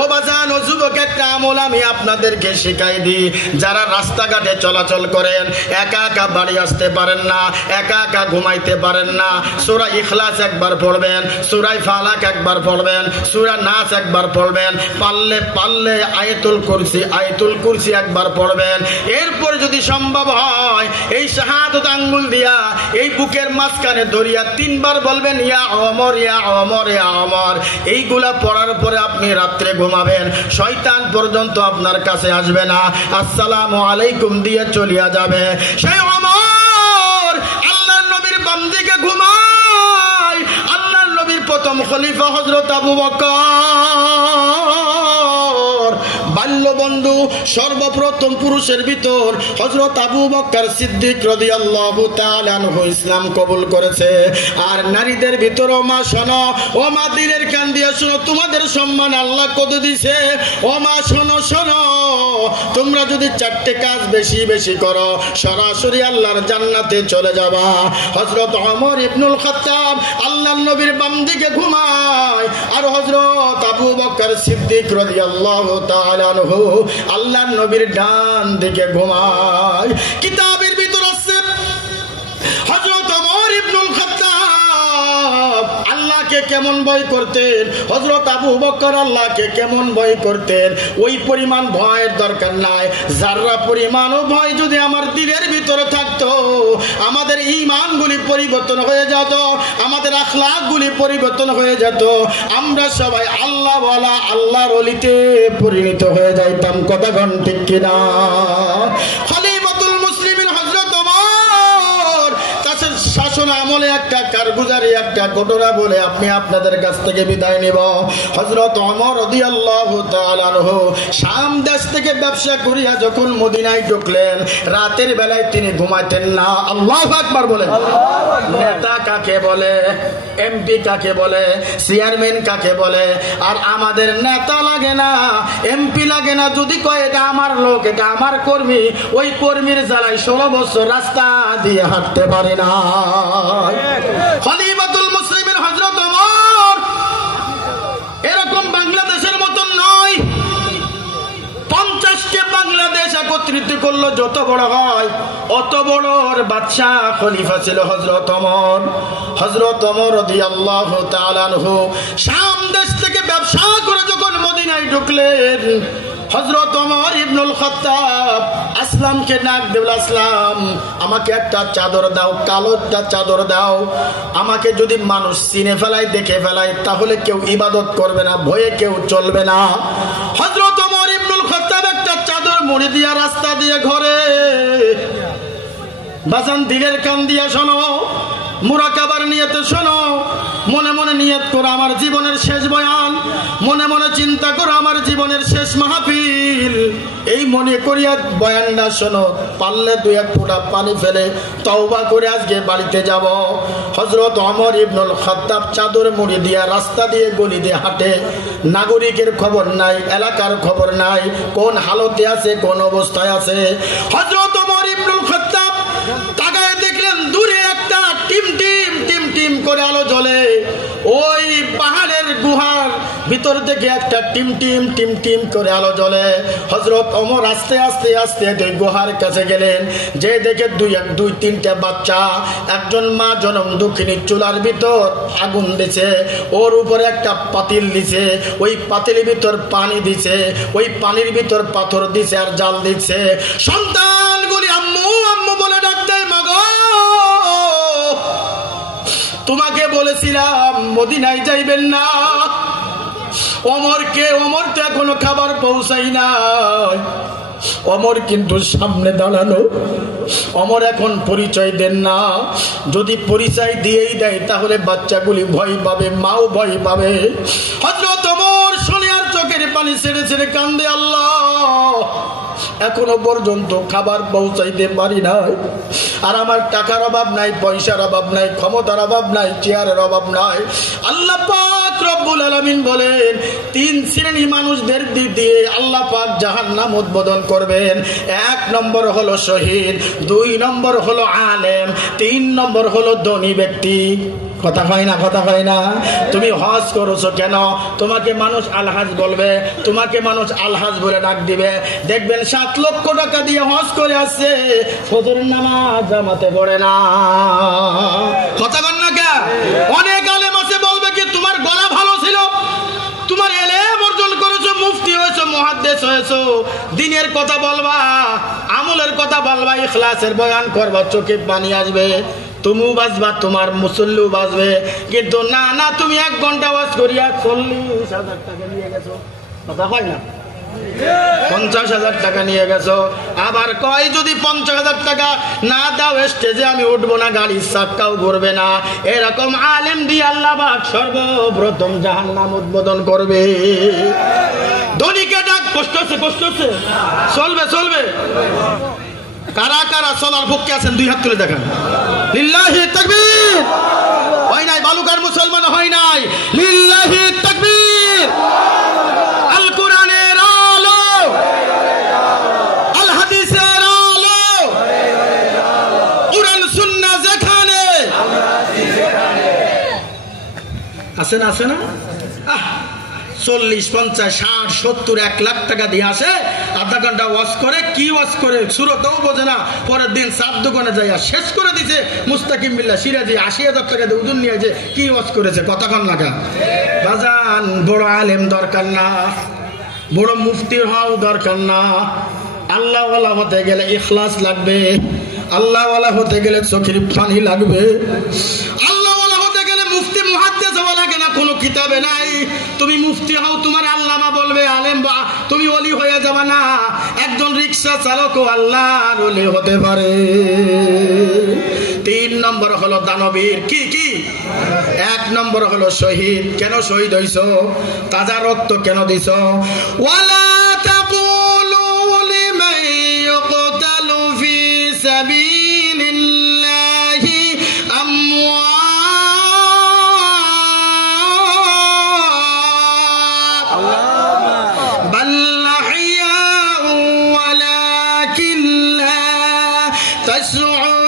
ও বাজান ও যুবক, একটা আমল আমি আপনাদেরকে শিখাই দিই। যারা রাস্তাঘাটে চলাচল করেন, একা একা বাড়ি আসতে পারেন না, একা একা ঘুমাইতে পারেন না, সূরা ইখলাস একবার পড়বেন, সূরা ফালাক একবার পড়বেন, সূরা নাস একবার পড়বেন, পারলে আয়াতুল কুরসি একবার পড়বেন। এরপর যদি সম্ভব হয় এই শাহাদাত আঙ্গুল দিয়া এই বুকের মাঝখানে ধরিয়া 3 বার বলবেন ইয়া ওমর ইয়া ওমর ইয়া ওমর। এইগুলা পড়ার পরে আপনি রাত্রে ঘুমাবেন, শয়তান পর্যন্ত আপনার কাছে আসবে না, আসসালামু আলাইকুম দিয়ে চলিয়া যাবে। সেই ওমর আল্লাহর নবীর বাম দিকে ঘুমায়। আল্লাহর নবীর প্রথম খলিফা হযরত আবু বকর, বাল্য বন্ধু, সর্বপ্রথম পুরুষের ভিতর হযরত আবু বকর সিদ্দিক রাদিয়াল্লাহু তাআলা আনহু ইসলাম কবুল করেছে। আর নারীদের ভিতর ও মা শোনো, ও মা দিনের কান দিয়া শোনো, তোমাদের সম্মান আল্লাহ কত দিছে। ও মা শোনো শোনো, তোমরা যদি 4টে কাজ বেশি বেশি করো সরাসরি আল্লাহর জান্নাতে চলে যাবা। হযরত ওমর ইবনুল খাত্তাব আল্লাহর নবীর বাম দিকে ঘুমায়, আর হযরত আবু বকর সিদ্দিক রাদিয়াল্লাহু তাআলা আনহু আল্লাহর নবীর ডান দিকে ঘুমায়। কিতাবের ভিতর আছে হযরত ওমর ইবনুল খাত্তাব আল্লাহকে কেমন ভয় করতেন, হযরত আবু বকর আল্লাহকে কেমন ভয় করতেন। ওই পরিমাণ ভয়ের দরকার নাই। যারা পরিমাণও ভয় যদি আমার দিলের ভিতরে থাকতো, আমাদের ঈমানগুলি পরিবর্তন হয়ে যেত, আমাদের আখলাকগুলি পরিবর্তন হয়ে যেত, আমরা সবাই আল্লাহওয়ালা আল্লাহর ওলিতে পরিণত হয়ে যাইতাম। কথা কোন ঠিক কিনা? খলিফাতুল মুসলিমিন হযরত ওমর তার শাসন আমলে একটা কারগুজারি একটা ঘটনা বলে আপনি আপনাদের কাছ থেকে বিদায় নেব। হযরত ওমর রাদিয়াল্লাহু তাআলা আনহু শাম দেশ থেকে ব্যবসা করিয়া যখন মদিনায় ঢুকলেন, রাতের বেলায় তিনি ঘুমাইতেন না। আল্লাহু আকবার বলেন। নেতা কাকে বলে, এমপি কাকে বলে, চেয়ারম্যান কাকে বলে? আর আমাদের নেতা লাগে না, এমপি লাগে না, যদি কয় এটা আমার লোক, এটা আমার কর্মী, ওই কর্মীর জ্বালায় 16 বছর রাস্তা দিয়ে হাঁটতে পারে না। খলিফাতুল মুসলিমিন হযরত ওমর এরকম বাংলাদেশের মতন নয়। 50কে বাংলাদেশ একত্রিত করলো, যত বড় হয় অত বড় বাদশাহ খলিফা ছিল হযরত ওমর। হযরত ওমর রাদিয়াল্লাহু তাআলা আনহু শাম দেশ থেকে ব্যবসা করে যখন মদিনায় ঢুকলেন, হযরত ওমর ইবনুল খাত্তাব আসলামকে ডাক দিল, আসলাম আমাকে একটা চাদর দাও, কালো একটা চাদর দাও। আমাকে যদি মানুষ চিনে ফেলায়, দেখে ফেলায়, তাহলে কেউ ইবাদত করবে না, ভয়ে কেউ চলবে না। হযরত ওমর ইবনুল খাত্তাব একটা চাদর মুড়ি দিয়া রাস্তা দিয়ে ঘরে। বাজান দিলের কান দিয়া শোনো, মুরাকাবার নিয়তে শোনো, মনে মনে নিয়ত করো আমার জীবনের শেষ বয়ান, মনে মনে চিন্তা করো আমার জীবনের শেষ মাহফিল। এই মনে করিয়া বয়ানটা শোনো, পারলে 2-1 ফোঁটা পানি ফেলে তওবা করে আজকে বাড়িতে যাব। হযরত ওমর ইবনুল খাত্তাব চাদর মুড়ি দিয়া রাস্তা দিয়ে গলি দিয়ে হাঁটে। নাগরিকের খবর নাই, এলাকার খবর নাই, কোন হালতে আছে, কোন অবস্থায় আছে। হযরত ওমর ইবনুল খাত্তাব তাকায় দেখলেন দূরে একটা টিম টিম টিম টিম করে আলো জ্বলে। ওই পাহাড়ের গুহার ভিতর থেকে একটা টিম টিম টিম টিম করে আলো জ্বলে। হযরত ওমর আস্তে আস্তে আস্তে ওই গুহার কাছে গেলেন, যে দেখে 2-3টা বাচ্চা, একজন মা জনম দুঃখিনী চুলার ভিতর আগুন দিছে, ওর উপরে একটা পাতিল দিছে, ওই পাতিলের ভিতর পানি দিছে, ওই পানির ভিতর পাথর দিছে আর জাল দিচ্ছে। সন্তানগুলি আম্মু আম্মু বলে ডাকতে, মাগো তোমাকে বলেছিলাম মদিনায় যাইবেন না। ওমর তো এখনো খাবার পৌঁছাই নাই। ওমর কিন্তু সামনে দাঁড়ানো। ওমর এখন পরিচয় দেন না। যদি পরিচয় দিয়েই দেয় তাহলে বাচ্চাগুলি ভয় পাবে, মাও ভয় পাবে। হযরত ওমর শুনে আর চোখের পানি ছেড়ে ছেড়ে কান্দে, আল্লাহ এখনো পর্যন্ত খাবার পৌঁছাইতে পারি নাই। আর আমার টাকার অভাব নাই, পয়সার অভাব নাই, ক্ষমতার অভাব নাই, চেয়ারের অভাব নাই। আল্লাহ পাক রব্বুল আলামিন বলেন 3 শ্রেণী মানুষদের দিয়ে আল্লাহ পাক জাহান্নাম উদ্বোধন করবেন। 1 নম্বর হলো শহীদ, 2 নম্বর হলো আলেম, 3 নম্বর হলো ধনী ব্যক্তি। কথা হয় না, কথা হয় না। তুমি হজ করেছো কেন? তোমাকে মানুষ আলহাজ বলবে, তোমাকে মানুষ আলহাজ বলে ডাক দিবে। দেখবেন 7 লক্ষ টাকা দিয়ে হজ করে আসছে, ফজরের নামাজ জামাতে পড়ে না। কথা বল না কে? অনেক আলেম আছে বলবে কি তোমার গলা ভালো ছিল, তোমার এলেম অর্জন করেছো, মুফতি হয়েছো, মুহাদ্দিস হয়েছো, দিনের কথা বলবা, আমলের কথা বলবা, ইখলাসের বয়ান করবা, চোখে পানি আসবে, তুমিও বাঁচবা, তোমার মুসল্লিও বাঁচবে। কিন্তু না না, তুমি 1 ঘন্টা ওয়াজ করিয়া 40,000 টাকা নিয়ে গেছো। কথা হয় না? 50,000 টাকা নিয়ে গেছো। আবার কয় যদি 50,000 টাকা না দাও স্টেজে আমি উঠবো না, গাড়ির চাক্কাও ঘুরবে না। এরকম আলেম দিয়ে আল্লাহ পাক সর্বপ্রথম জাহান্নাম উদ্বোধন করবে। ধনীকে ডাক, কষ্ট হচ্ছে, কষ্ট হচ্ছে, চলবে চলবে। কারা কারা চলার পক্ষে আছেন 2 হাত তুলে দেখান। লিল্লাহি তাকবীর। হয় নাই বালুকার মুসলমান, হয় নাই। লিল্লাহি তাকবীর। আল কোরআনের আলো, আল হাদিসের আলো, কোরআন সুন্নাহ যেখানে আছে না, আছে না? 40, 50, 60, 70, 1 লাখ টাকা দিয়ে আসে, আধা ঘন্টা ওয়াজ করে। কি ওয়াজ করে সুরতও বোঝে না। পরের দিন 4 দোকানে যাইয়া শেষ করে দিছে মুস্তাকিম বিল্লাহ সিরাজি 80,000 টাকা দিয়ে ওজন নিয়ে যে কি ওয়াজ করেছে। কথা কন না। বাজান, বড় আলেম দরকার না, বড় মুফতি হওয়াও দরকার না। আল্লাহওয়ালা হতে গেলে ইখলাস লাগবে, আল্লাহওয়ালা হতে গেলে চোখের পানি লাগবে, আল্লাহওয়ালা হতে গেলে মুফতি মুহাদ্দিস হওয়া লাগে না, কোনো কিতাবে নাই। তুমি মুফতি হও, তোমার আল্লামা বলবে আলেম, বা তুমি ওলি হয়ে যাবে না। একজন রিক্সা চালকও আল্লাহর ওলি হতে পারে। 3 নম্বর হলো দানবীর। কি কি? 1 নম্বর হলো শহীদ। কেন শহীদ হইছ? তাজা রক্ত কেন দিছ? ওয়ালা তাকুলু লিমান ইয়ুকতালু ফি সাবিলিল্লাহি আমওয়াত বাল আহইয়া ওয়ালাকিন লা তাশউরুন।